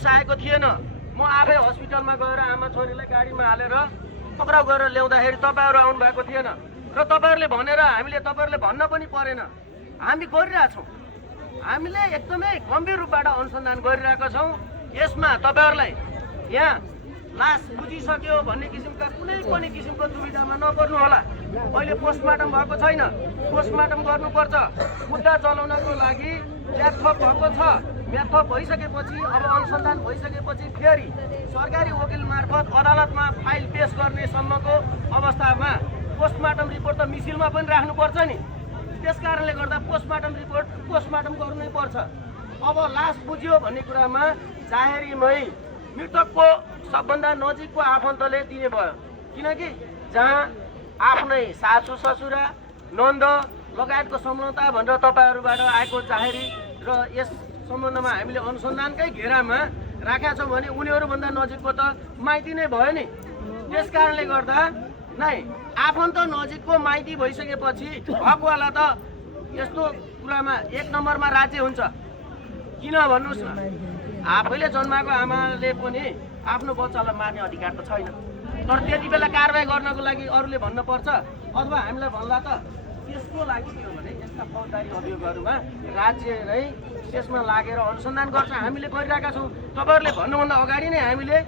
Police आएको थिएन। म आफै हस्पिटलमा गएर आमा छोरीलाई गाडीमा हालेर पक्राउ गरेर ल्याउँदाखेरि तपाईँहरू आउनु भएको थिएन र तपाईँहरूले भनेर हामीले तपाईँहरूले भन्न पनि परेन। हामी गरिरहेछौँ, हामीले एकदमै गम्भीर रूपबाट अनुसन्धान गरिरहेका छौँ। यसमा तपाईँहरूलाई यहाँ लास बुझिसक्यो भन्ने किसिमका कुनै पनि किसिमको दुविधामा नपर्नु होला। अहिले पोस्टमार्टम भएको छैन, पोस्टमार्टम गर्नुपर्छ। मुद्दा चलाउनको लागि म्याथप भएको छ, म्याथप भइसकेपछि अब अनुसन्धान भइसकेपछि फेरि सरकारी वकिल मार्फत अदालतमा फाइल पेश गर्ने सम्मको अवस्थामा पोस्टमार्टम रिपोर्ट त मिसिलमा पनि राख्नुपर्छ नि। त्यस कारणले गर्दा पोस्टमार्टम रिपोर्ट पोस्टमार्टम गर्नै पर्छ। अब लास बुझ्यो भन्ने कुरामा जाहेरीमै मृतकको सबभन्दा नजिकको आफन्तले दिने भयो, किनकि जहाँ आफ्नै सासू ससुरा नन्द लगायतको संलग्नता भनेर तपाईँहरूबाट आएको जाहेरी र यस सम्बन्धमा हामीले अनुसन्धानकै घेरामा राखेका छौँ भने उनीहरूभन्दा नजिकको त माइती नै भयो नि। त्यस कारणले गर्दा नै आफन्त नजिकको माइती भइसकेपछि हकवाला त यस्तो कुरामा एक नम्बरमा राज्य हुन्छ। किन भन्नुहोस् न, आफैले जन्माएको आमाले पनि आफ्नो बच्चालाई मार्ने अधिकार त छैन। तर त्यति बेला कारवाही गर्नको लागि अरूले भन्न पर्छ अथवा हामीलाई भन्ला त त्यसको लागि के हो भने यस्ता फौजदारी अभियोगहरूमा राज्य नै त्यसमा लागेर अनुसन्धान गर्छ। हामीले गरिरहेका छौँ। तपाईँहरूले भन्नुभन्दा अगाडि नै हामीले